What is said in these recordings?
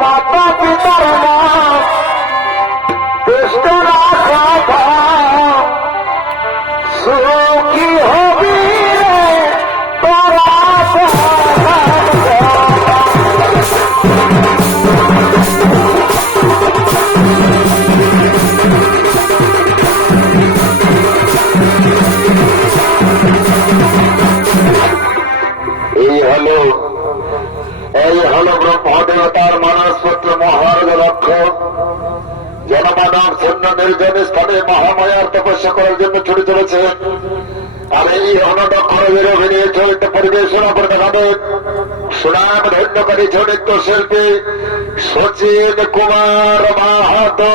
माता पितर दुष्ट राखा सुखी होगी तोरा ব্রহ্মদেবতার মানসপুত্র মহারাজ লক্ষ্য জনমানব শূন্য নির্জন স্থানে মহামায়ার তপস্যা করার জন্য ছুটে চলেছে। আর এই অনদক্ষরের অভিনয় চরিত্র পরিবেশনা করে দেখাবেন সুনাম ধন্যকারী চরিত্র শিল্পী সচিন কুমার মাহাতো।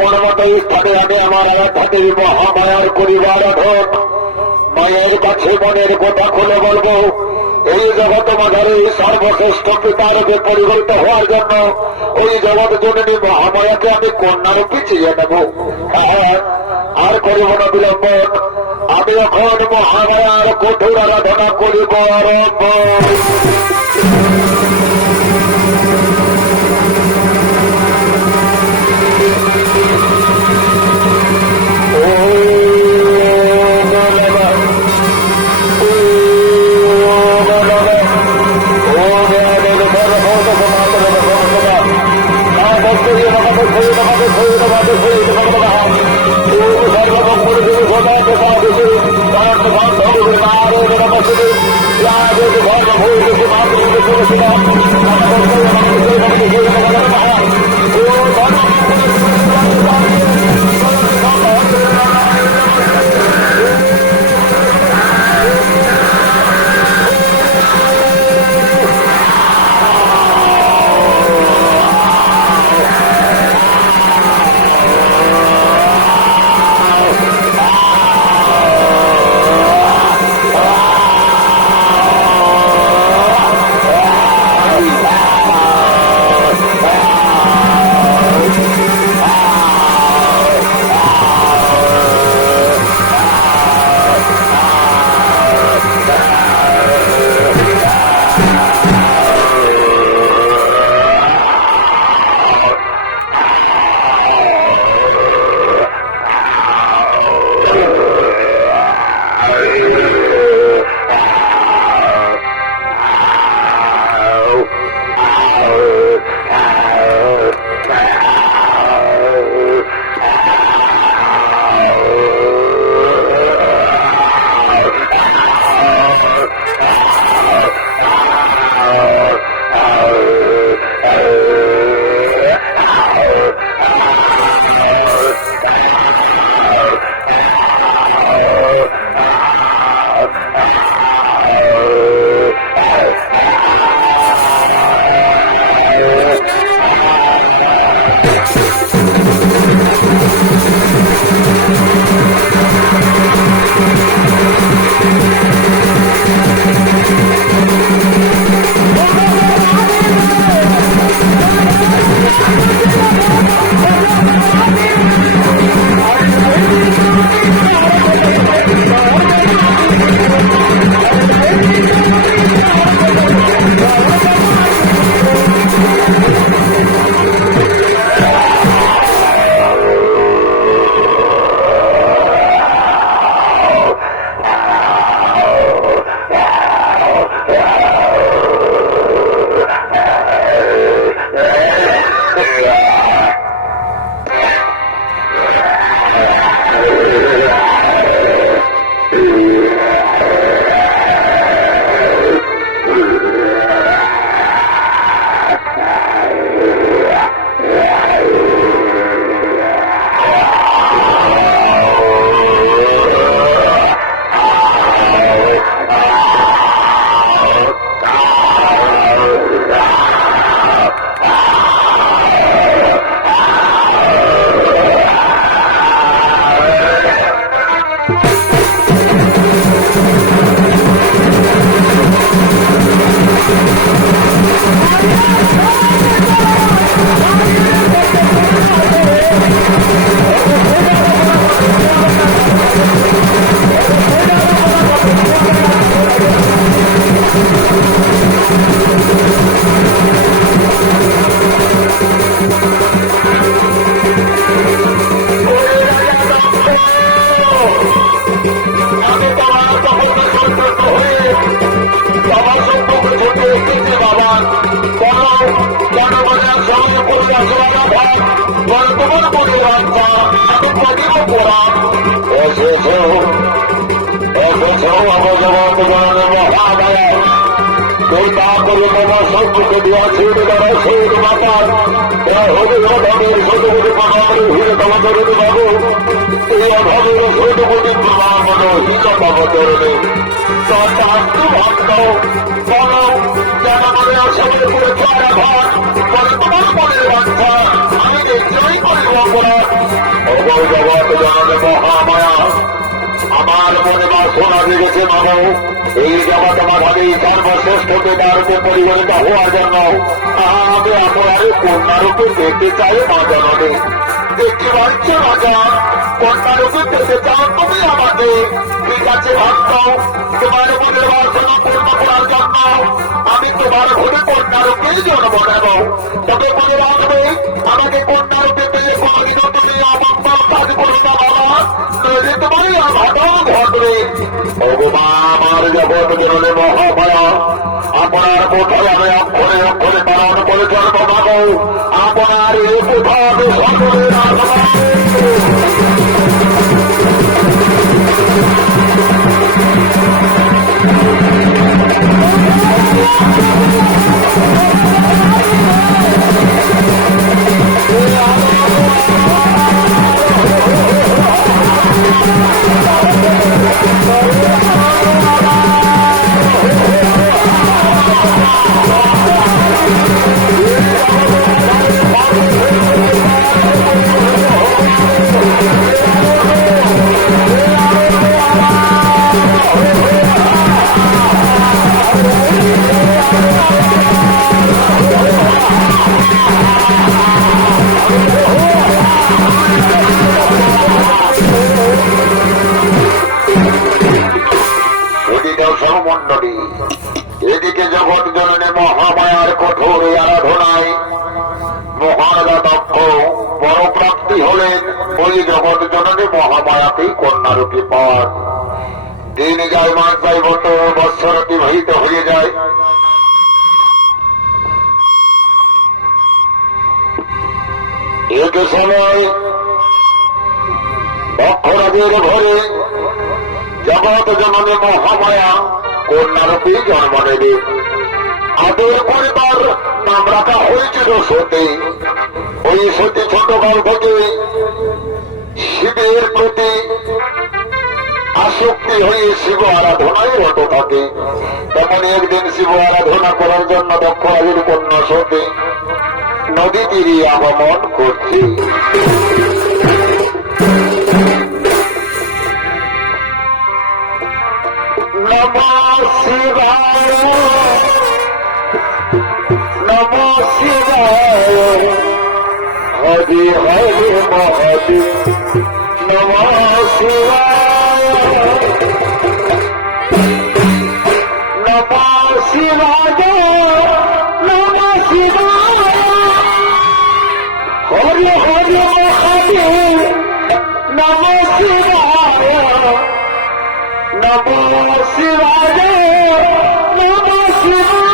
মনে মতো স্থানে আমি আমার আরাধাদের মহামায়ার পরিবার আধক মায়ের কাছে মনের কথা খুলে বলবো। এই জগৎ মাঝারে সর্বশ্রেষ্ঠ পিতার পরিগণিত হওয়ার জন্য ওই জগৎ জননী মহামায়াকে আমি কন্যার পিছিয়ে নেব। হ্যাঁ, আর করিব না বিলম্ব। আমি এখন মহামায়ার কঠোর আরাধনা করিব আরম্ভ। আমি জগৎ জননী মহামায়া আমার মনে বাসনা জেগেছে মানব এই জগৎ মাধাবী সর্বশ্রেষ্ঠ দেবতারূপে পরিগণিত হওয়ার জন্য আমি আপনার কন্যারূপে পেতে চাই মা জননী। দেখতে পাচ্ছ রাজা কন্যারূপে পেতে চাও তুমি আমাকে, ঠিক আছে ভক্ত, তোমার মনের বাসনা পূর্ণ করার জন্য আমি তোমার ঘরে কন্যারূপেই জন্ম নেব। তবে মনে রাখবে আমাকে কন্যারূপে পেলে কোনদিনও তুমি অমঙ্গল কাজ করো না বাবা, নইলে তোমারই অঘটন ঘটবে। ভগবান আমার জগৎ জননী মহামায়া আপনার কোথায় আমি অক্ষরে অক্ষরে পালন করে জন্ম পাব, আপনার এই কোথায় আমি সকলের মন্ডলী। এদিকে জগৎ জননী মহামায়ার কঠোর আরাধনায় মহারাজা দক্ষ পরপ্রাপ্তি হলেন ওই জগৎ জননী মহামায়াকেই কন্যারূপে পান। দিন যায় মাস যায় বৎসর অতিবাহিত হয়ে যায়। এক সময় দক্ষরাজের ঘরে জগৎ জননী মহামায়া কন্যারূপে জন্ম নেবে। আদর পরিবার নাম রাখা হয়েছিল সতী। ওই সতী ছোটকাল থেকে শিবের প্রতি আসক্তি হয়ে শিব আরাধনায় রত থাকে। তেমন একদিন শিব আরাধনা করার জন্য দক্ষরাজের কন্যা সতী নদী তীরে আগমন করছে। নমঃ শিবায় নমঃ শিবায় হরি হরি মহাদেব নমঃ শিবায় নমঃ শিবায় নমঃ শিবায় হরি হরি মহাদেব নমঃ শিবায় নমঃ শিবায় নমঃ শিবায়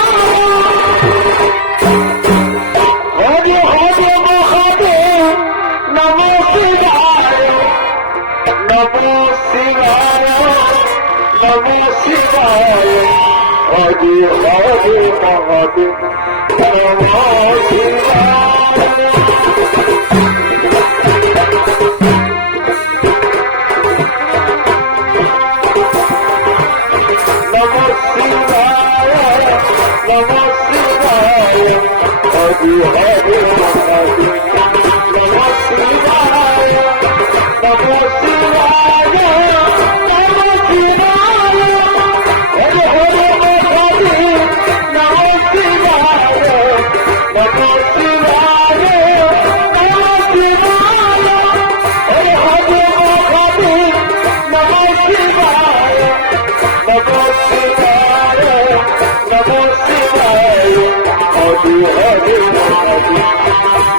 হরি হরি মহাদেব নমঃ শিবায় নমঃ শিবায় নমঃ শিবায় হরি হরি মহাদেব নমঃ শিবায়। নমঃ শিবায় হরি হরি মহাদেব নমঃ শিবায় নমঃ শিবায় নমঃ শিবায় হরি হরি মহাদেব নমঃ শিবায় নমঃ শিবায় নমঃ শিবায় হরি হরি মহাদেব নমঃ শিবায় নমঃ শিবায় নমঃ শিবায় হরি হরি মহাদেব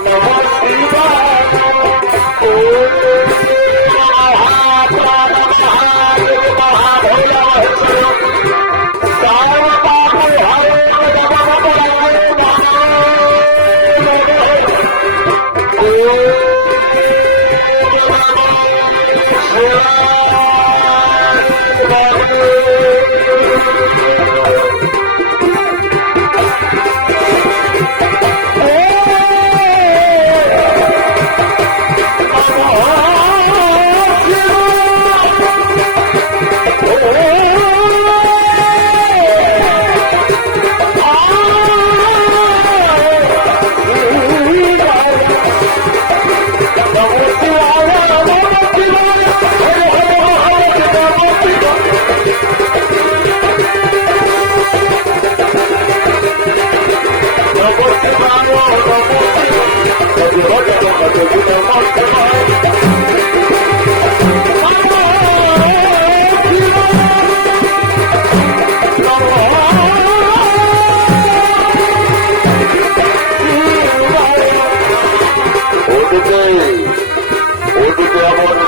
নমঃ শিবায়।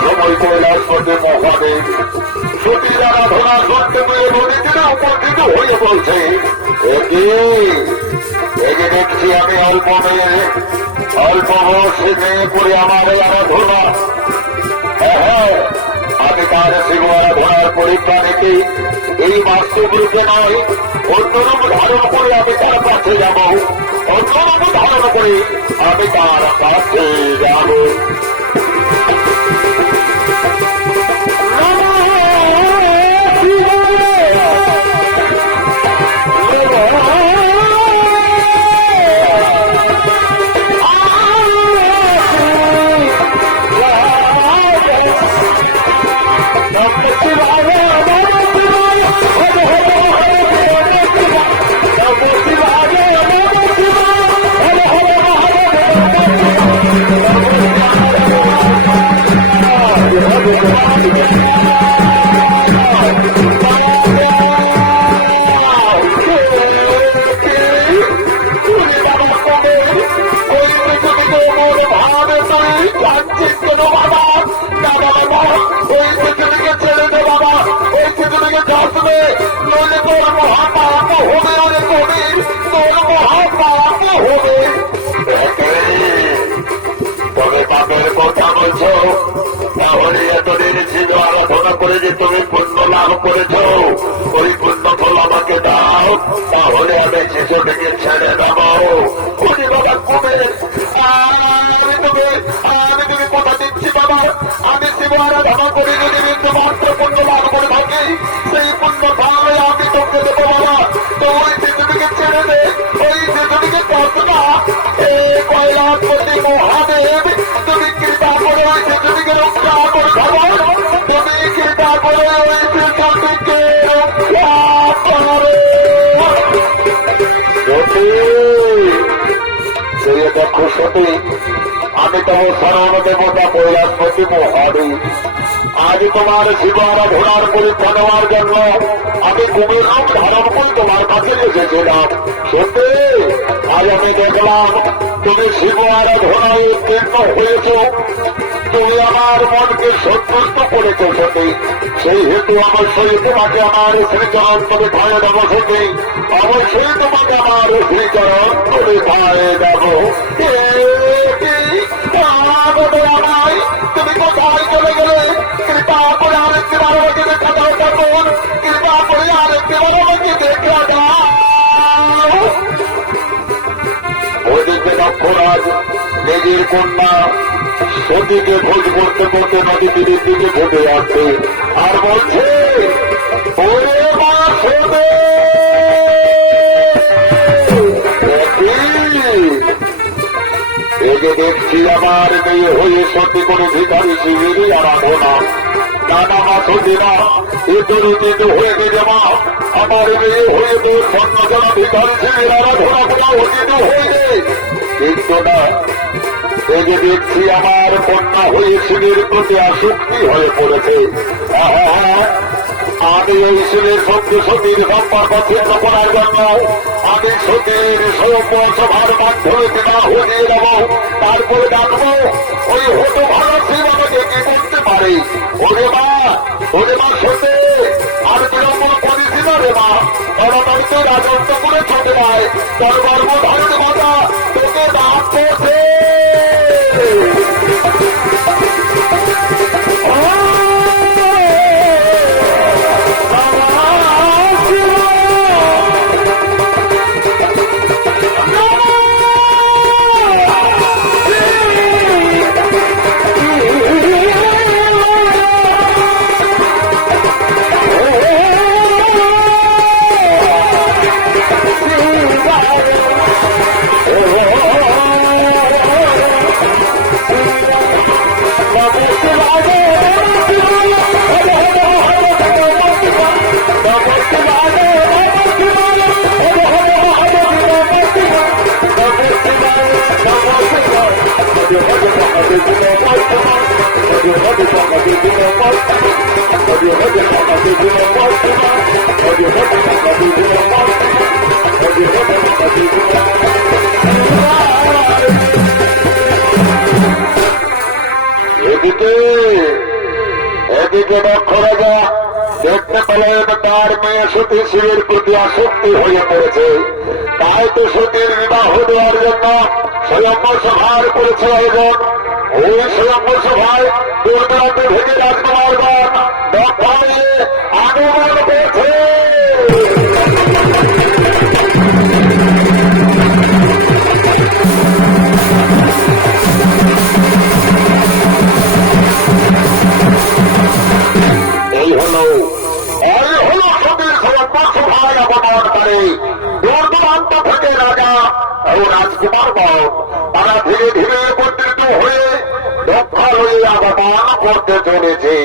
সময় কৈলাসপতি মহাদেব সতীর আরাধনা করতে গিয়ে নদীতে উপস্থিত হয়ে বলছে, একে দেখছি আমি অল্প বয়সে মেয়ে করে আমার আরাধনা। হ্যাঁ, আমি তার শিব আরাধনার পরীক্ষা নিতে এই বাস্তব রূপে নয়, অন্যরূপ ধারণ করে আমি তার কাছে যাব, অন্যরূপ ধারণ করে আমি তার কাছে যাব। কথা বলছো তাহলে এতদিন ছিল আরাধনা করে যে তুমি পুণ্য লাভ করেছ, ওই পুণ্য ফল আমাকে দাও, তাহলে আমি শিশুটিকে ছেড়ে দেবো। বাবা কুবের, আমি তুমি কথা দিচ্ছি বাবা, আমি শিব আরাধনা করে যদি বিন্দু মাত্র পুণ্য লাভ করে থাকি, সেই পুণ্য ফল আমি তোকে দেবো বাবা। তো ওই শিশুটিকে ছেড়ে দে, ওই শিশুটিকে কষ্ট না। কৈলাসপতি মহাদেব, তুমি কৃপা করে ওই শিশুটিকে রক্ষা করে খাবো, তুমি কৃপা করে ওই শিশুটিকে রক্ষা করো। দেখো সতী, আমি তোমার শরণ দেবতা কৈলাসপতি মহাদেব, আজ তোমার শিব আরাধনার পরীক্ষা নেওয়ার জন্য আমি কুমির রূপ ধারণ করে তোমার কাছে এসেছিলাম। সত্যি আজ আমি দেখলাম তুমি শিব আরাধনায় উত্তীর্ণ হয়েছ, তুমি আমার মনকে সন্তুষ্ট করেছ সত্যি। সেই হেতু অবশ্যই তোমাকে আমার শ্রীচরণ তবে ধায় দেব সত্যি, অবশ্যই তোমাকে আমার শ্রীচরণ তবে ধায় দেব। তুমি কোথায় চলে গেলে? কৃপা করে আরেকটি বার আমাকে দেখা দাও ঠাকুর, কৃপা করে আরেকটি বার আমাকে দেখা দাও। ওইদিকে দক্ষরাজ নিজের কন্যা সতীকে খোঁজ করতে করতে নদী তীরের দিকে ঘটে আসছে আর বলছে, ওরে মা সতী, এই যে দেখছি আমার মেয়ে হয়ে সত্যি কোনো ভিখারি শিবিরই আরাধনা, নানা মা সতী না, এ দরিদ্র হয়ে গেছে মা, আমার মেয়ে হয়ে তো সন্ন্যাসনা ভিখারি শিবির আরাধনা করা উচিত হয়ে কিন্তু না। এই যে দেখছি আমার কন্যা হয়ে শিবের প্রতি আসক্তি হয়ে পড়েছে। আমি এই শিবের সত্য সতীর সম্পর্ক ছিন্ন করার জন্য আমি সতীর সভার মাধ্যমে কিনা হয়ে যাব, তারপরে ডাকবো ওই হতো ভালো শিব আমাকে কি করতে পারে। ওরে মা সত্যি আর বিলম্ব করিস না রে মা, তাড়াতাড়ি তো রাজত্ব করে ছোটে যায়, তার গর্ব ধারণ কথা তোকে দাঁত করছে। এদিকে এদিকে লক্ষ্য রাজা দেখতে পেলেন তার মেয়ে সতী শিবের প্রতি আসক্তি হয়ে পড়েছে, তাই তো সতীর বিবাহ দেওয়ার জন্য স্বয়ম্বর সভার করেছে আয়োজন। ওই স্বয়ম্বর সভায় দূর দূরান্ত থেকে রাজকুমারগণ দক্ষ নিয়ে আগমন করছে। এই হলো সতীর স্বয়ম্বর সভায় আগমন করে দূর দূরান্ত থেকে রাজা ও রাজকুমারগণ। তারা ধীরে ধীরে একত্রিত হয়ে দক্ষ হয়ে আগমন করতে চলেছে।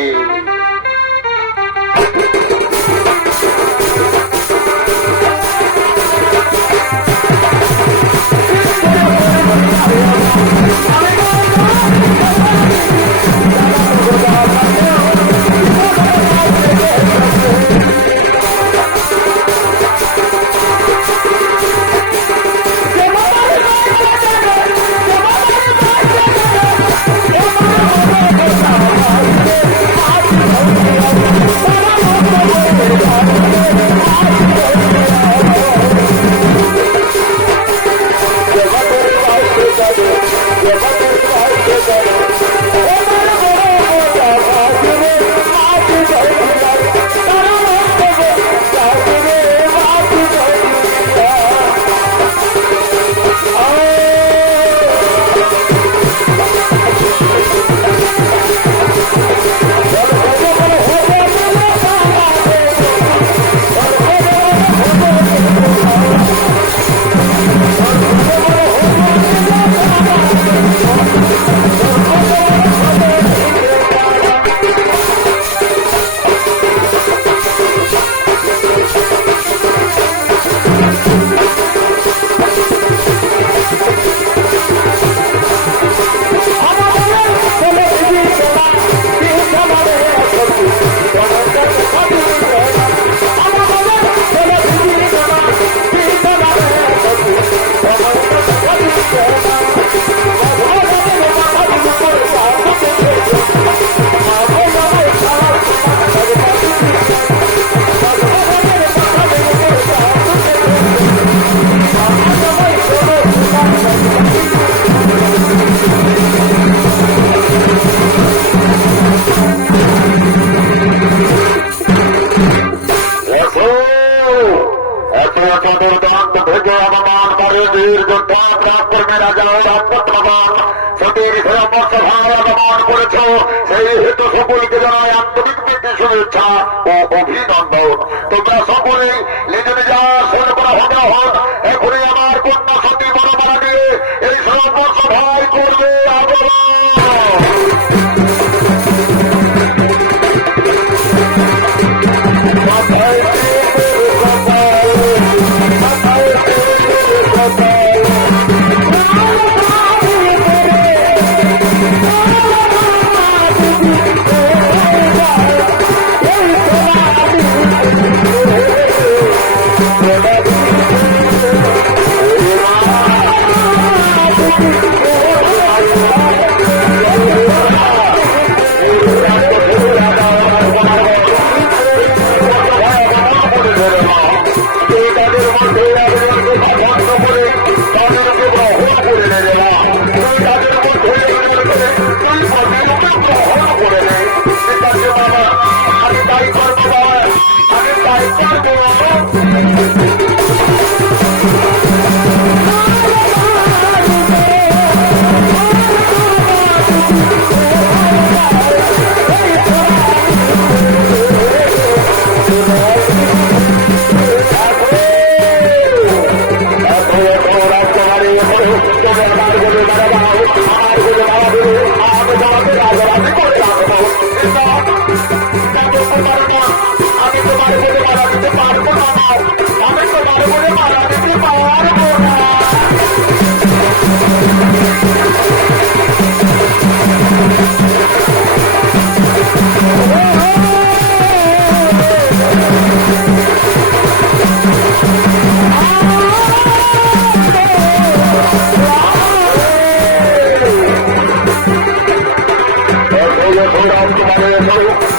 সেই হেতু সকলকে জানাই আন্তরিক প্রীতি শুভেচ্ছা ও অভিনন্দন। তোমরা সকলেই নিজ নিজ আসন গ্রহণ হন। এখনই আমার কন্যা সতী বড়মালা নিয়ে এই সভায় করবে আগমন।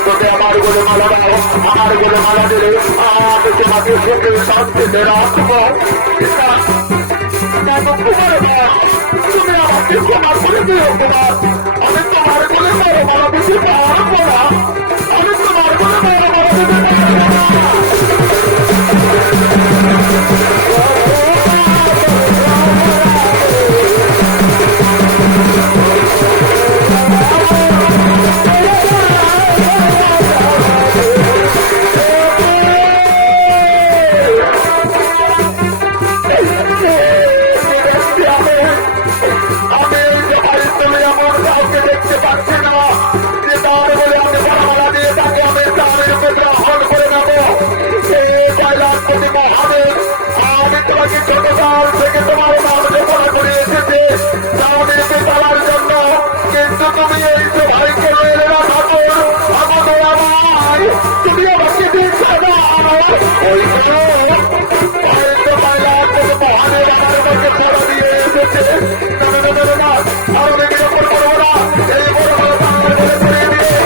তোকে আমার বলে মালা দাও, আমার বলে মালা দিলে আমি তোমাকে সুখে শান্তিতে রাখবো। তুমি আমাকে ক্ষমা করে দিও তোমার, আমি তোমার বলে বড় মালা দিতে পারবো না, আমি তোমার বলে বড় মালা দিতে পারবো না। ছোটকাল থেকে তোমার মানুষে পড়া করে এসেছে তাদেরকে পাওয়ার জন্য, কিন্তু তুমি এই যে ভাইকে মেরে না থাকো আমাদের আমার, তুমি আমাকে দিচ্ছ না ওই হয়তো পাইলাম থেকে মহানের আমার কাছে পড়া দিয়ে এসেছে। না আমি বিরোধ করবো না, এই বড় বড় বাংলা বলে করে দিয়ে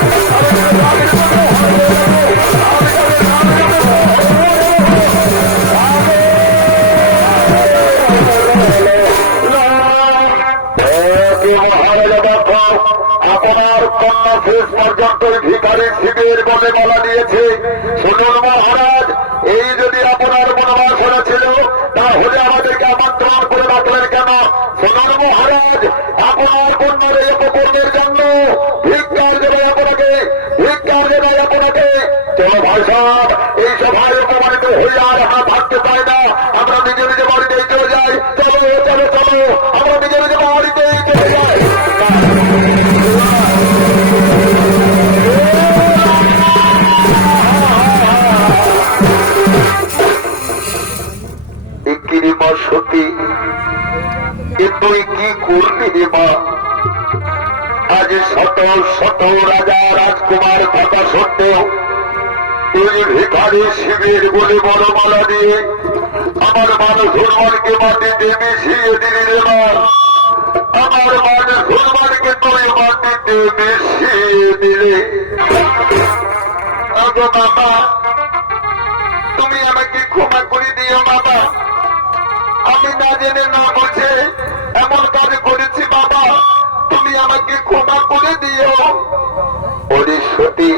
আপনার কন্যা শেষ পর্যন্ত ভিখারি শিবের বলে বলা দিয়েছে। শুনুন মহারাজ, এই যদি আপনার মনোবাসনা ছিল তাহলে আমাদেরকে আমন্ত্রণ করে রাখলেন কেন? শুনুন মহারাজ, আপনার কন্যার এই অপকর্মের জন্য ভিক্ষার দেবে আপনাকে, ভিক্ষার দেবে আপনাকে। চলো ভাই সাহেব, এই সভায় অপমানিত হয়ে আর আমরা থাকতে পাই না, আমরা নিজে নিজে বাড়িতেই চলে যাই। চলো চলো চলো, আমরা নিজে নিজে বাড়িতেই চলে যাই। সত্যি তুই কি করবি রে মা? আজ শত শত রাজা রাজকুমার থাকা সত্ত্বেও তুই ভিখারি শিবের বলে বড় মালা দিয়ে আমার মানুষ হনুমানকে মাটিতে মিশিয়ে দিলি রে মা। আমার মানুষ হনুমানকে তুই মাটিতে মিশিয়ে দিলে। বাবা, তুমি আমাকে ক্ষমা করে দিও বাবা, আমি না জেনে না বুঝে এমন কাজ করেছি বাবা, তুমি আমাকে ক্ষমা করে দিও। ওরে সতী,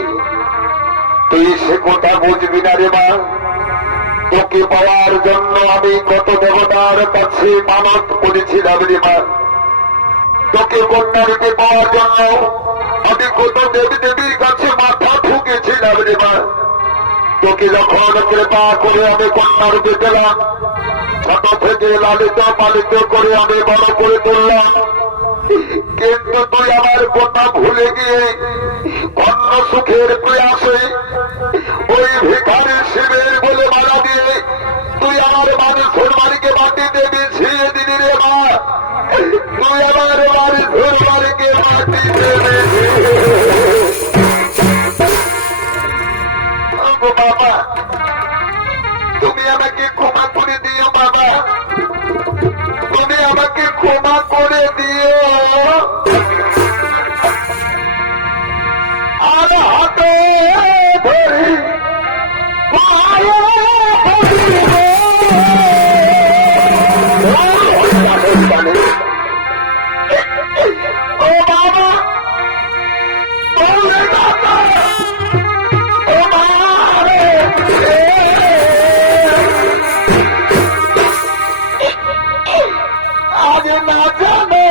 তুই সে কথা বুঝবি না রে মা। তোকে পাওয়ার জন্য আমি কত দেবতার কাছে মানত করেছিলাম রে মা। তোকে কন্যারূপে পাওয়ার জন্য আমি কত দেবী দেবীর কাছে মাথা ঠুকেছিলাম রে মা। তোকে যখন কৃপা করে আমি কন্যারূপে পেলাম, ছোট থেকে লালিত পালিত করে আমি বড় করে তুললাম, কিন্তু তুই আমার কথা ভুলে গিয়ে অন্য সুখের প্রয়াসে ওই ভিখারি শিবের বলে মারা দিয়ে তুই আমার মানুষ হনুমানকে মাটিতে বিছিয়ে দিলি রে মা। তুই আমার মানুষ হনুমানকে মাটিতে বাবা, তুমি আমাকে ক্ষমা করে দিও বাবা, তুমি আমাকে ক্ষমা করে দিও। আর হাতে ধরি ও বাবা, আজ না জানো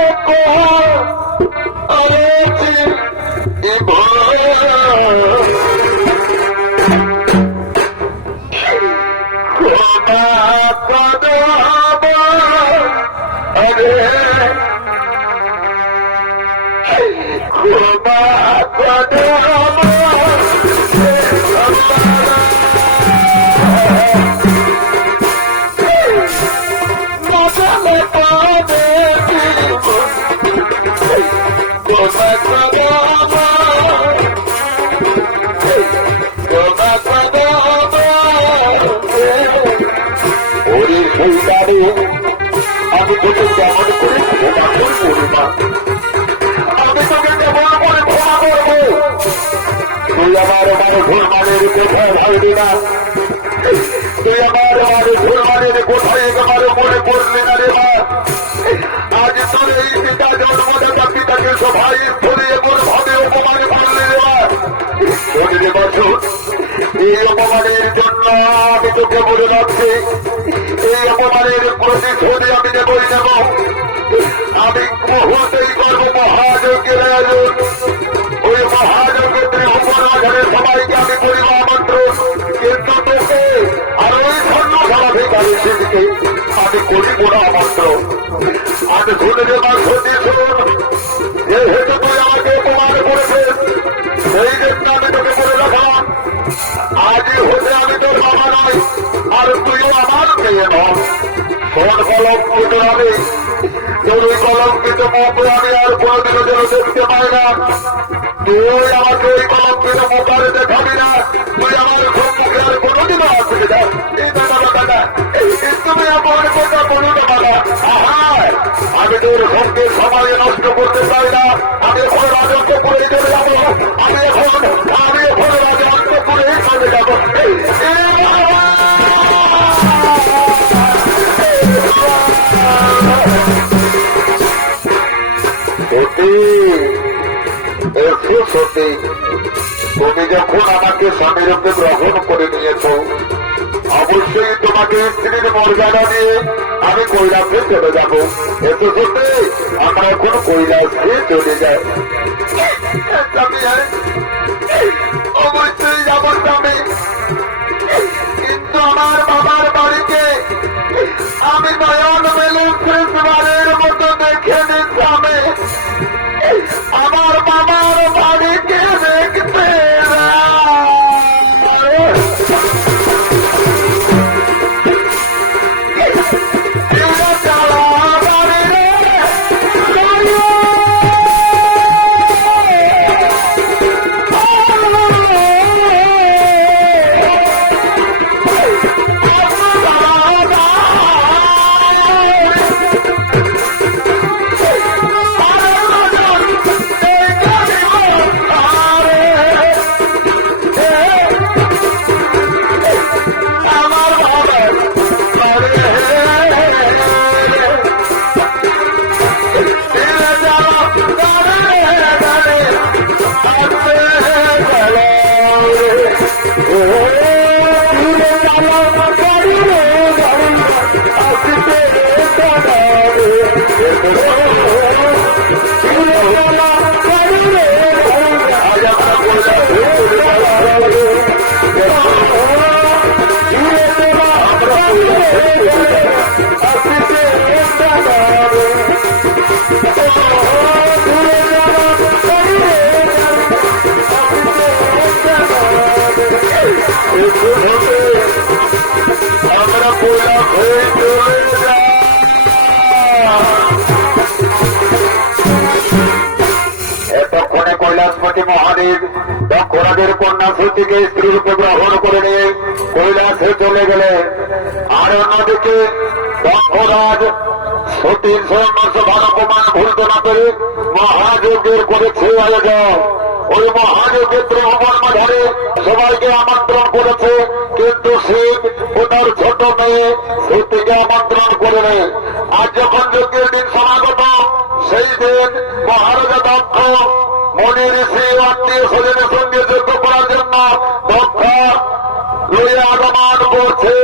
আমি তোকে কেমন করে ক্ষমা করবো না, আমি তোকে কেমন করে ক্ষমা করবো? তুই আমার ফুলমানের কোথায় ভাবলি না, তুই আমার ফুলমানের কোথায় একেবারে মনে পড়লি না রে মা। আজ তোর এই পিতা জন্মদাতা পিতাকে সবাই ধরে এমন ভাবে অপমানে পারলি রে মা। রে বছর এই অপমানের জন্য আমি তোকে বলে রাখছি, এই অপমানের প্রতিশোধে আমি নেবই নেব। আমি মুহূর্তেই করবো মহাযজ্ঞের আয়োজন। ওই মহাযজ্ঞের অপরাধের সবাইকে আমি করিব আমন্ত্রণ, কিন্তু তোকে আর ওই ধন্য সমাধিকারী শিবকে আমি করিব না আমন্ত্রণ। আমি শুনে দেবার সত্যি শুনুন, যেহেতু তুই আমাকে অপমান করেছিস সেই জন্য আমি তোকে বলে রাখলাম, আজই হতে আমি তোর বাবা নয়, আর তুইও আমার মেয়ে নয়। শোন কলঙ্কিত আমি, তোর ওই কলঙ্কিত মুখে আমি আর কোনোদিনও যেন দেখতে পাই না। তুই আমাকে ওই কলঙ্কিত মুখারে দেখাবি না, তুই আমার সম্মুখে আর কোনোদিনও আসবি না। তুমি আমার কথা বলো না বাবা। আমি তোর সঙ্গে সময় নষ্ট করতে চাই না। আমি এখন রাজত্বপুরে চলে যাবো, আমি এখন রাজত্বপুরে চলে যাবো। সত্যি তুমি যখন আমাকে স্বামী রূপে গ্রহণ করে নিয়েছ, অবশ্যই তোমাকে স্ত্রীর মর্যাদা দিয়ে আমি কৈলাসে চলে যাবো। এত সত্যি আমরা এখন কৈলাসে চলে যাই। অবশ্যই যাবো স্বামী, কিন্তু আমার বাবার বাড়িকে আমি নয়ন মেলে শেষবারের মতো দেখে নিই স্বামী। আমার বাবার বাড়িকে দেখতে এতক্ষণে কৈলাসপতি মহাদেব দক্ষরাজের কন্যা সতীকে স্ত্রী রূপে গ্রহণ করে নিয়ে কৈলাসে চলে গেলেন। আর অন্যদিকে দক্ষরাজ সতীর সৈন্যসভার অপমান ভুলতে না পেরে মহাযজ্ঞের করেছে আয়োজন। ওই মহাযজ্ঞের ব্রহ্মকর্ম ধরে সবাইকে আমন্ত্রণ করেছে, কিন্তু শিব ও তার ছোট মেয়ে সতীকে আমন্ত্রণ করে। আজ যখন যজ্ঞের দিন সমাগত, সেই দিন মহারাজা দক্ষ মণি ঋষি আত্মীয় স্বজনের সঙ্গে যজ্ঞ করার জন্য দক্ষ লইয়া আগমন করছে।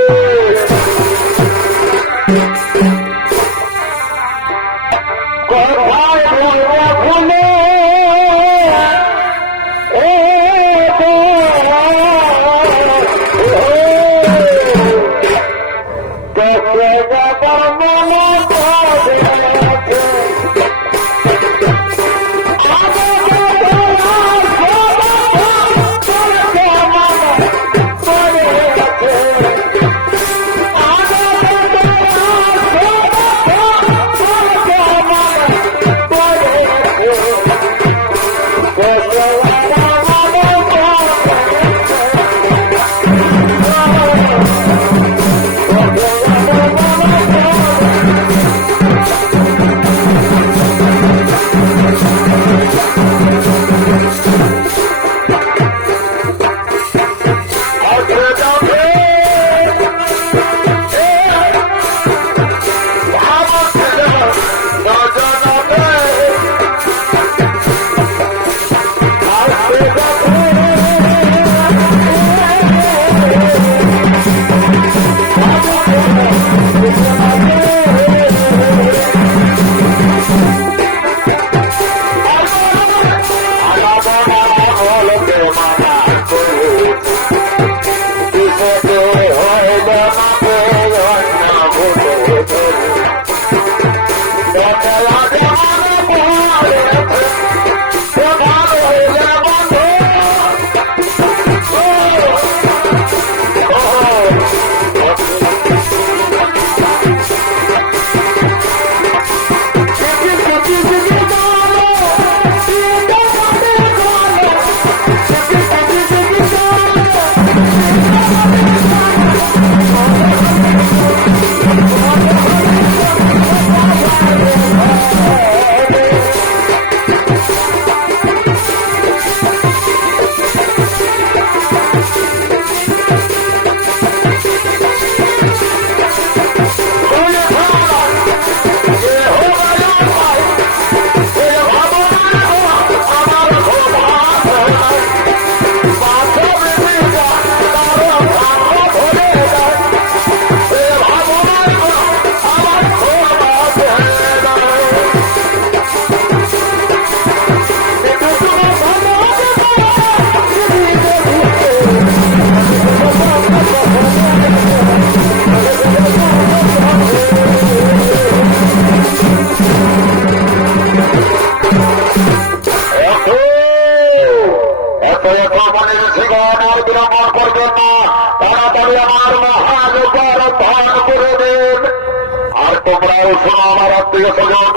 ঋষিগণ আর বিলম্বন করবেন না, তাড়াতাড়ি আমার মহাযজ্ঞ আরম্ভ করে দেন। আর তোমরাও শোনো আমার আত্মীয় স্বজন,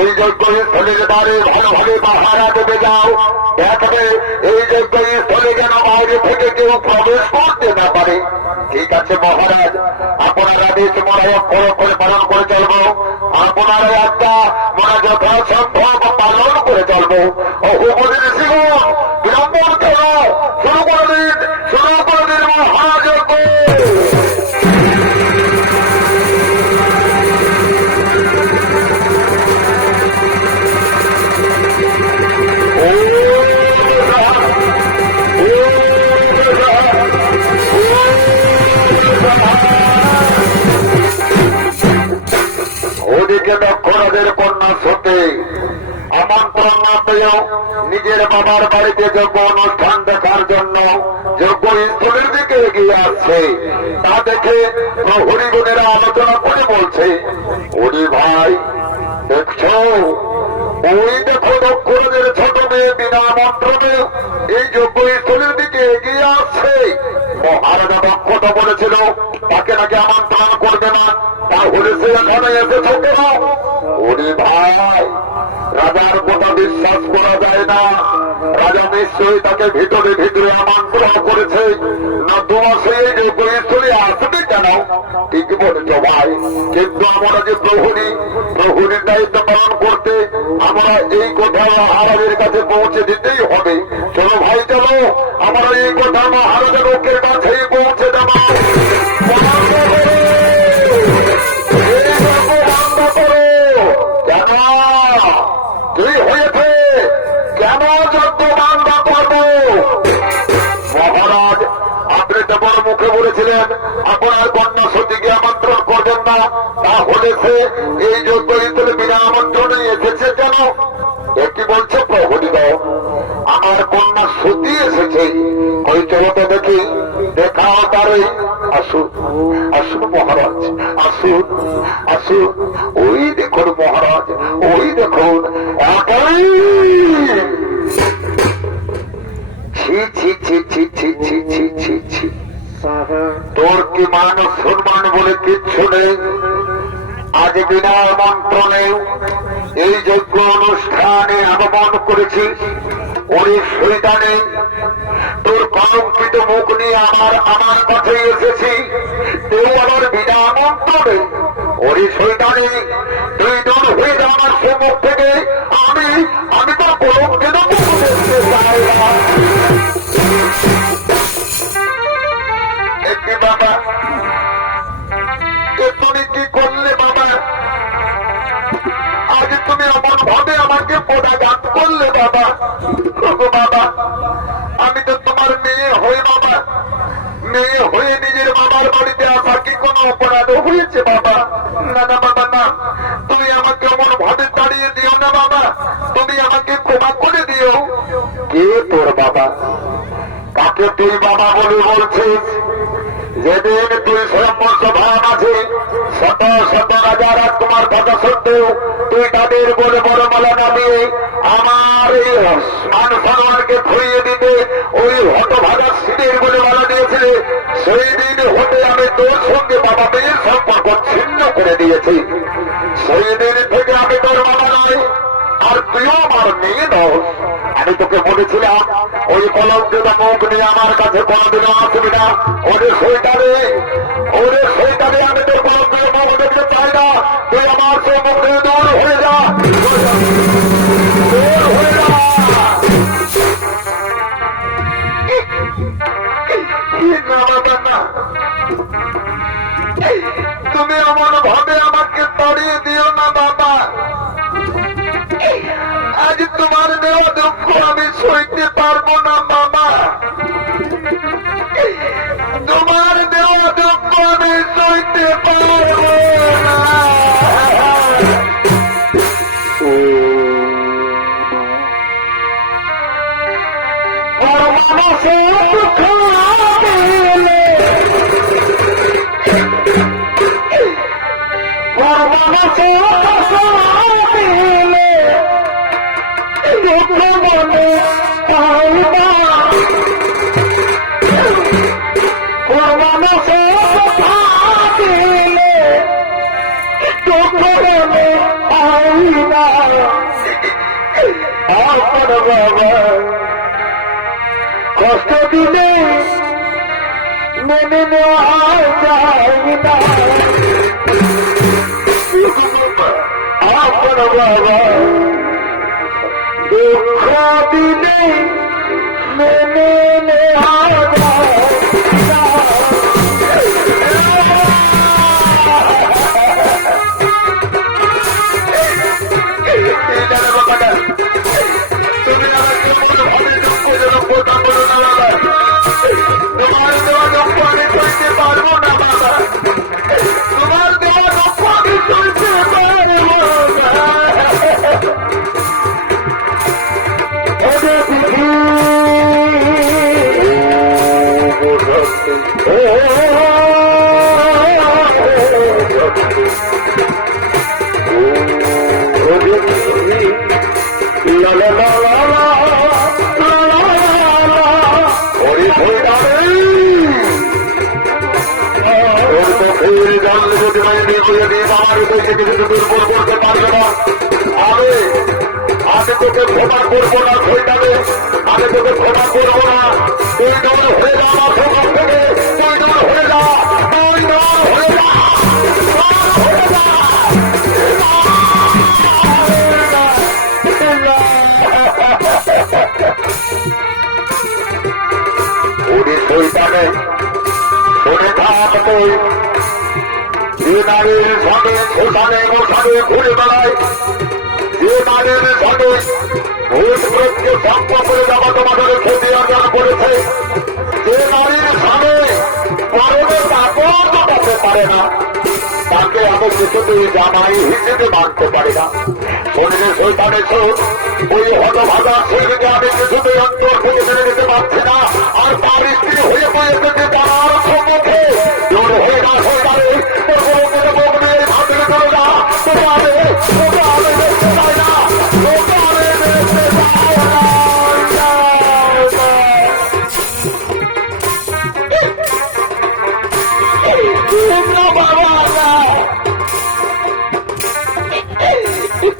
এই যজ্ঞ স্থলের দ্বারে ভালোভাবে পাহারা দেবে যাও, দেখবে এই যজ্ঞ স্থলে যেন বাইরে থেকে কেউ প্রবেশ করতে না পারে। ঠিক আছে মহারাজ, আপনার আদেশ মনে অক্ষর করে পালন করে চলবো, আপনার একটা মনে যথাসম্ভব পালন করে চলবো। ঋষিগণ বিলম্বন কেন, শুরু করে দিন, শুরু করে দিন মহাযজ্ঞ। ওদিকে দক্ষরাজের কন্যা সতে আমন্ত্রণ না পেয়েও নিজের বাবার বাড়িতে যজ্ঞ অনুষ্ঠান দেখার জন্য যজ্ঞ স্থলের দিকে এগিয়ে আসছে। তা দেখে হরিগুণেরা আলোচনা করে বলছে, হরি ভাই দেখছো, ওই দেখো দক্ষরাজের ছোট মেয়ে বিনা আমন্ত্রণে এই যজ্ঞ স্থলের দিকে এগিয়ে আসছে। মহারাজা দক্ষ তো বলেছিল তাকে নাকি আমন্ত্রণ করবে না, তাহলে সে এখানে এসেছে কেন? ওরে ভাই, রাজার কথা বিশ্বাস করা যায় না। রাজা নিশ্চয়ই তাকে ভিতরে ভিতরে আমন্ত্রণ করেছে, নতুবা সে যে স্থলে আসবে কেন? ঠিক বলেছ ভাই, কিন্তু আমরা যে প্রহরীর দায়িত্ব পালন করতে আমরা এই কথা মহারাজের কাছে পৌঁছে দিতেই হবে। চলো ভাই চলো, আমরা এই কথা মহারাজের লোকের কাছেই পৌঁছে দেব। কি হয়েছে, কেন যজ্ঞ বন্ধ করবো? মহারাজ আপনি তো বড় মুখে বলেছিলেন আপনার কন্যা সতীকে আমন্ত্রণ করবেন না, তাহলে সে এই যজ্ঞ স্থলে বিনা আমন্ত্রণে এসেছে কেন? একই বলছে প্রহরীগণ, আমার কন্যা সতী এসেছে। ওই চলতে দেখি, দেখাও তারে। আসুন আসুন মহারাজ, আসুন আসুন। ওই দেখুন মহারাজ, ওই দেখুন। ছি ছি ছি ছি ছি ছি ছি ছি ছি, তোর কি মান সম্মান বলে কিচ্ছু নেই? আজ বিনা আমন্ত্রণে এই যজ্ঞ অনুষ্ঠানে আগমন করেছিস। ওই শয়তানে তোর কলঙ্কিত মুখ নিয়ে আমার কাছে এসেছি, তুই আমার বিনা আমন্ত্রণে। ওই শয়তানে তুই দূর হয়ে যা আমার সম্মুখ থেকে। আমি তো কলঙ্কিত মুখ দেখতে চাই না। একটি বাবা, তুমি কি করলে বাবা? আজ তুমি এমন ভাবে আমাকে পদাঘাত করলে বাবা। বাবা, আমি তো তোমার মেয়ে হয়ে বাবা, মেয়ে হয়ে নিজের বাবার বাড়িতে আসা কি কোনো অপরাধ হয়েছে বাবা? না না বাবা না, তুমি আমাকে এমন ভাবে তাড়িয়ে দিও না বাবা, তুমি আমাকে ক্ষমা করে দিও। কে তোর বাবা? কাকে তুই বাবা বলে বলছিস? যেদিন তুই সভা আছে, শত শত রাজা রাজকুমার থাকা সত্ত্বেও তুই তাদের বলে বড় মালা নামিয়ে আমার এই মান সম্মানকে ধরিয়ে দিতে ওই হতভাগা সিটের বলে মালা দিয়েছিলে, সেই দিন হতে আমি তোর সঙ্গে বাবা মেয়ের সম্পর্ক ছিন্ন করে দিয়েছি। সেই দিন থেকে আমি তোর বাবা নয়, আর তুইও আমার মেয়ে নয়। আমি তোকে বলেছিলাম ওই কলঙ্কিত মুখ নিয়ে আমার কাছে কোনোদিনও আসবি না। ওদের সইটারে আমি তোর কলঙ্কিত মুখ দেখতে চাই না। তুই আমার সে মুখ দিয়ে দূর হয়ে যা, দূর হয়ে যা। তুমি এমন ভাবে আমাকে তাড়িয়ে দিও না বাবা। আজ তোমার দেওয়া দুঃখ আমি সইতে পারবো না বাবা। তোমার দেওয়া দুঃখ আমি সইতে পারবো না। মানুষের দুঃখ মনে দিলে মেনে নেওয়া যায় না আপন বাবা দুঃখ দিলে মেনে নেওয়া যায় না আমি তোকে ক্ষমা করবো না শৈতানে আমি তোকে ক্ষমা করবো না তুই দল হয়ে যা আমার সকাল থেকে তুই দল হয়ে যা তুই দল হয়ে যা উনি শৈতানে শুনে থাকতে যে নারীর সঙ্গে ঘোষানে ঘোষানে ঘুরে বেড়ায় যে নারীর সঙ্গে ভূত প্রত্যেক সম্প করে যাওয়া তোমাদের ক্ষতি অর্জন করেছে যে নারীর সঙ্গে পরনে কাপড় কাটাতে পারে না তাকে আমি কিছুতেই জামাই হিসেবে মানতে পারি না শরীরে শৈতানের সুখ ওই হতভাগা ছেলেকে আমি কিছুতেই অন্তর থেকে মেনে নিতে পারছি না আর তার স্ত্রী হয়ে পড়েছে যে জানার সম্মুখে জোর হয়ে না শৈতানে তোর কোনো কোনো মুখ নিয়ে ভাবলে চলে যা তোকে আমি দেখতে পাই না তোকে আমি দেখতে পাই না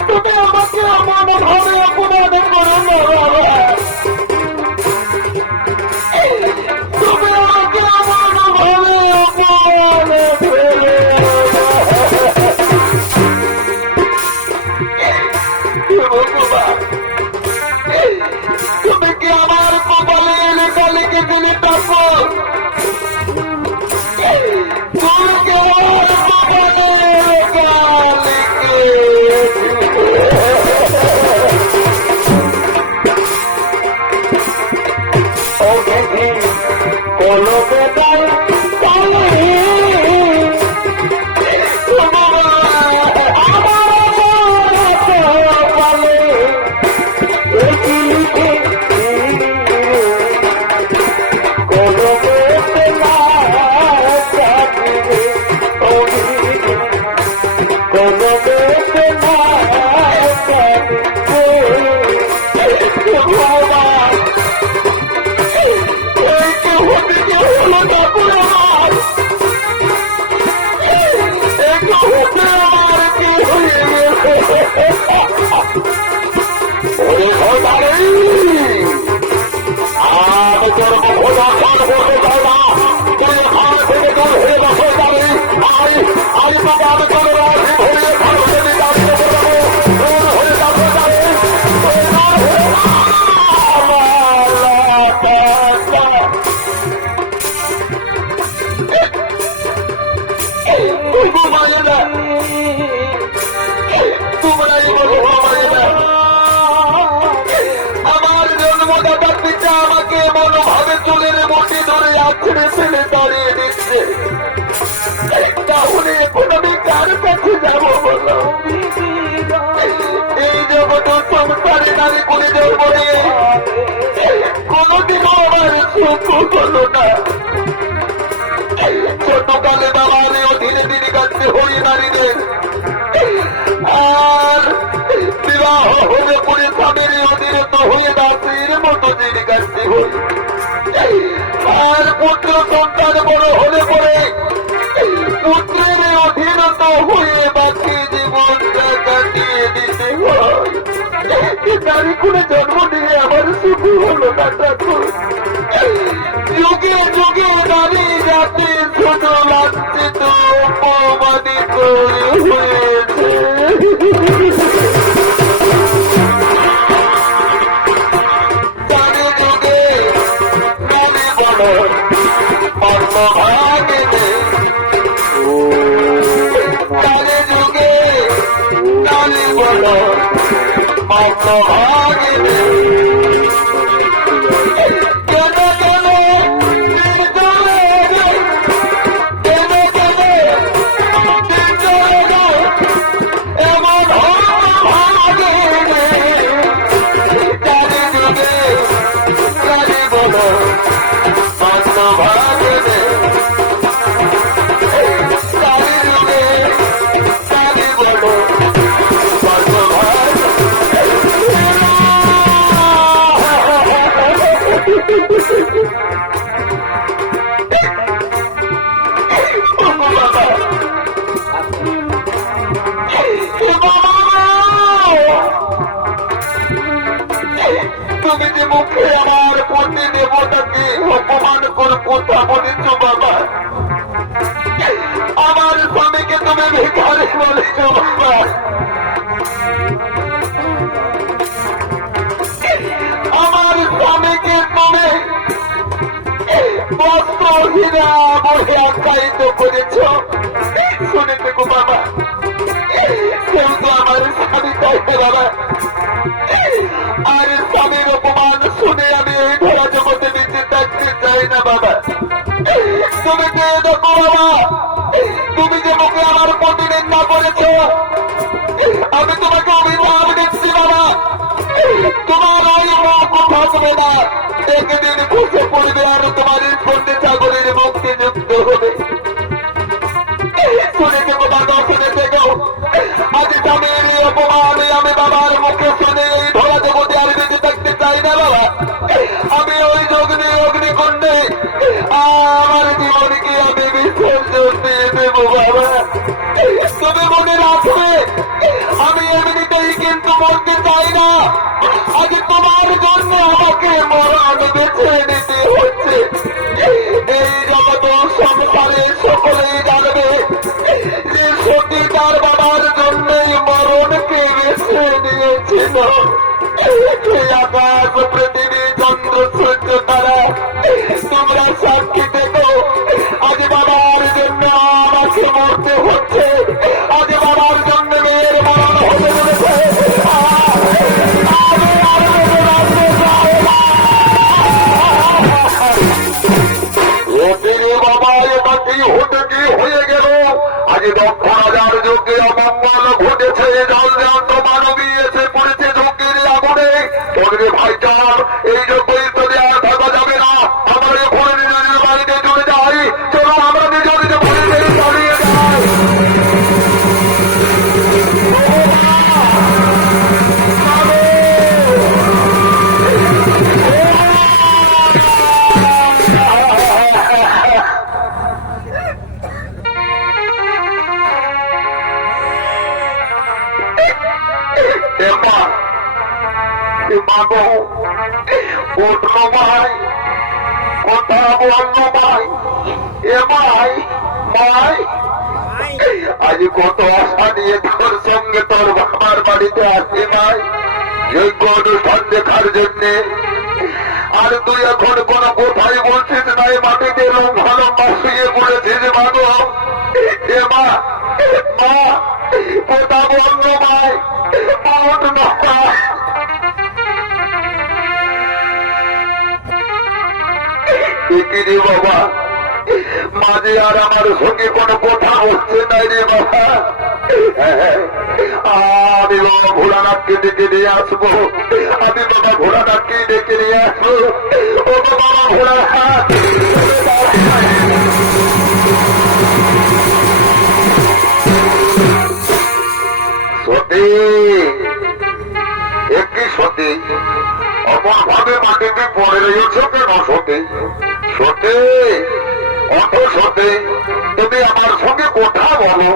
তুমি আমাকে আমার ভাবে অপরাধ করো না বাবা তুমি আমাকে আমার ভাবে অপরাধ তুমি কি আমার কপালে লেখা লিখেছিলি তারপর আমার জন্মদাতার পিতা আমাকে মনোভাবে চুলের মুঠি ধরে আছড়ে ফেলে দাঁড়িয়ে দিচ্ছে তাহলে এখন আমি কার কাছে যাবো বলো এই জগতের সংসারে নারী করে যাবো কোনদিনও আমার সুখ হলো না ছোটকালে বাবা আমিও ধীরে ধীরে কাছে হই নারীদের আর বিবাহ হলে পরে স্বামীর অধীনত হয়ে দাসের মতো ধীরে কাছে হই আর পুত্র সন্তান বড় হলে পরে পুত্রের অধীনত হয়ে বাকি জীবনটা কাটিয়ে দিতে হয় নারী করে জন্ম নিয়ে আমার সুখী হলো না ঠাকুর যুগে যুগে নারী জাতি ছোট লাগছে তো অপমানিত হয়েছে। চারিদিকে নারী বড় অন্য ভাগে চারিদিকে নারী বড় অন্য ভাগে তুমি যে মুখে আমার পতি দেবতাকে অপমান করে কথা বলেছ বাবা, আমার স্বামীকে তুমি ভিখারি বলেছ বাবা, আমার স্বামীকে তুমি বস্ত্রহীনা বলে আখ্যায়িত করেছ। শুনে দেখো বাবা, কেউ তো আমার স্বামী চাইছে বাবা, আর স্বামীর অপমান শুনে আমি এই ধরা জগতে বেঁচে থাকতে চাই না বাবা। তুমি কে দেখো বাবা, তুমি যে মুখে আমার প্রতি নিন্দা করেছ, আমি তোমাকে অভিশাপ দিচ্ছি বাবা, তোমার ওই মুখ থাকবে না, একদিন খুশে পড়বে আর তোমার স্পন্দে চাকরির মুক্তি যুক্ত হবে। শুনে দেখো বাবা, শুনে দেখো, আজ স্বামীর এই অপমান আমি বাবার মুখে শুনে এই ধরা জগতে আর বেঁচে থাকতে চাই না বাবা। আমি ওই অগ্নি অগ্নিকুণ্ডে আমার জীবনকে আমি বিসর্জন দিয়ে দেবো বাবা। তুমি মনে রাখবে, আমি এমনিতেই কিন্তু মরতে চাই না, আজ তোমার জন্য আমাকে মরণ বেছে নিতে হচ্ছে। এই জগৎ সংসারে সকলেই জানবে যে সত্যি তার বাবার জন্যই মরণকে বেছে নিয়েছিল। আকাশ পৃথিবী চন্দ্র সূর্য তারা তোমরা সাক্ষী দেখো, আজ বাবার জন্য আমাকে মরতে হচ্ছে, আজ বাবার জন্য মেয়ের মরণ হতে চলেছে। বাবা এটা কি হতে কি হয়ে গেল, আজ দক্ষ রাজার যজ্ঞে অমঙ্গল ঘটেছে, জল জ্যান্ত মানবী এসে পড়েছে যজ্ঞের আগুনে। তোরে ভাইটার এই যজ্ঞ ইত্যাদি আর থাকা যাবে না, আমার এখানে নিজের বাড়িতে চলে যাই, চলো আমরা নিজ নিজ বাড়িতে চালিয়ে যাই। মাগো উঠলো ভাই, কথা বললো ভাই, এ ভাই ভাই, আজ কত আশা নিয়ে তোর সঙ্গে তোর বাবার বাড়িতে আসি ভাই যজ্ঞ অনুষ্ঠান দেখার জন্যে, আর তুই এখন কোন কোথায় বলছিস নাই, মাটিতে লম্বা লম্বা শুয়ে পড়েছিস মাগো। এ মা মা কথা বললো ভাই, উঠ না রে বাবা, মাঝে আর আমার সঙ্গে কোনো কথা হচ্ছে নাই রে বাবা। আমি বাবা ভোলানাথকে ডেকে নিয়ে আসবো, আমি বাবা ভোলানাথকে ডেকে নিয়ে আসবো। ও বাবা ভোলানাথ, সতী একই সতী অমন ভাবে মাটিতে পড়ে রয়েছ কেন সতী? সতী অত সতী, তুমি আমার সঙ্গে কথা বলো।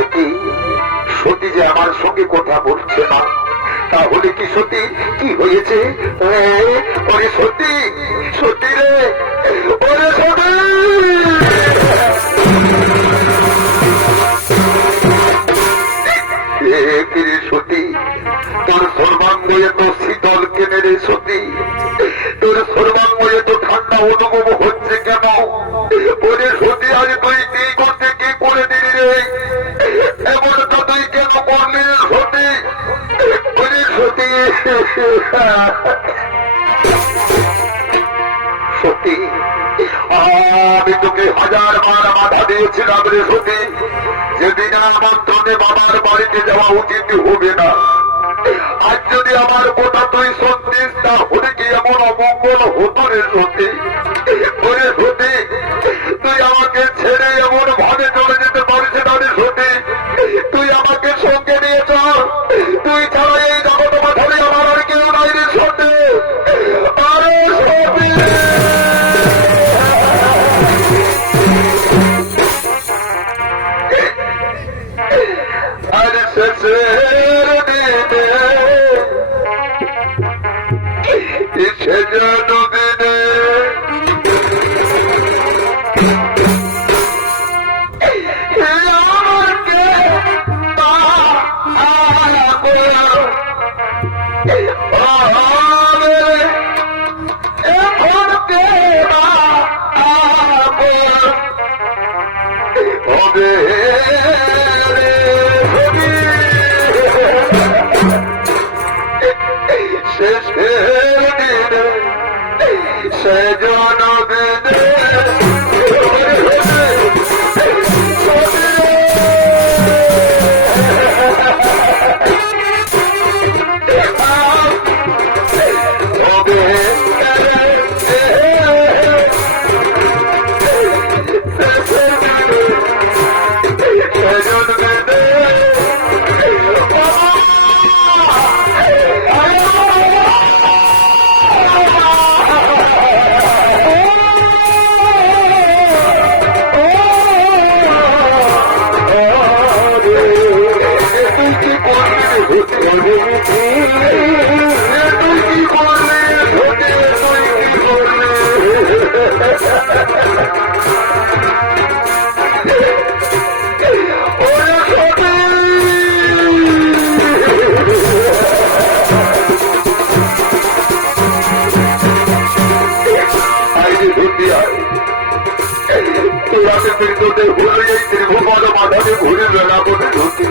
একই সতী যে আমার সঙ্গে কথা বলছে না, তাহলে কি সত্যি কি হয়েছে? ওরে সত্যি সত্যি রে, ওরে সত্যি সতী, তোর সর্বাঙ্গে তো শীতল কেনে রে সতী, তোর সর্বাঙ্গে তো ঠান্ডা অনুভব হচ্ছে কেন? ওরে সতী, আজ তুই কি করতে কি করে দিলি রে? এমন তো তুই কেন করলি রে সতী? ওরে সতী সতী, আমি তোকে 1000 বার বাধা দিয়েছিলাম রে সতী, যেদিন আমন্ত্রণে বাবার বাড়িতে যাওয়া উচিত হবে না। আজ যদি আমার কথা তুই শুনতিস তাহলে কি এমন অমঙ্গল হতো রে সতী? ওরে সতী, তুই আমাকে ছেড়ে এমন ভাবে চলে যেতে পারিস না রে সতী, তুই আমাকে সঙ্গে নিয়ে চল, তুই ছাড়া এই জগৎ মাথায় আমার আর কেউ নাই রে সতী। আরে সতী, আরে শেষের দিনে সে যেন দিনে হবে শেষের দিনে সে জন দিনে ঘুরে বেড়া করে ঢুকি,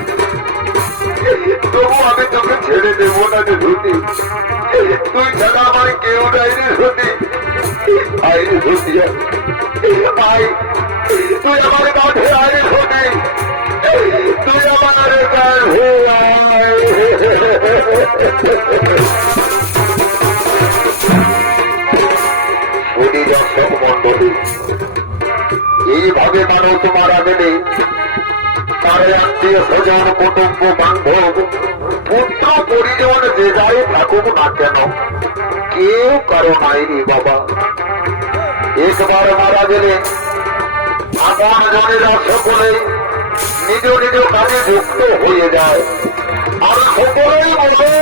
তবু আমি তোকে ছেড়ে দেবো না রে ধুতি, তুই ছাড়া আমার কেউ নাই রে ধুতি। আয় রে ধুতি, আয় তুই আমার কাছে, আয় রে ধুতি, তুই আমার কাছে শুনি। দর্শক মন্ডলী, এইভাবে মানুষ মারা গেলে তার আত্মীয় স্বজন কুটুম্ব বান্ধব পুত্র পরিজন যে যাই থাকুক না কেন কেউ কারো নাই রে বাবা। একবার মারা গেলে আপন জনেরা সকলে নিজ নিজ কাজে যুক্ত হয়ে যায় আর সকলেই বলে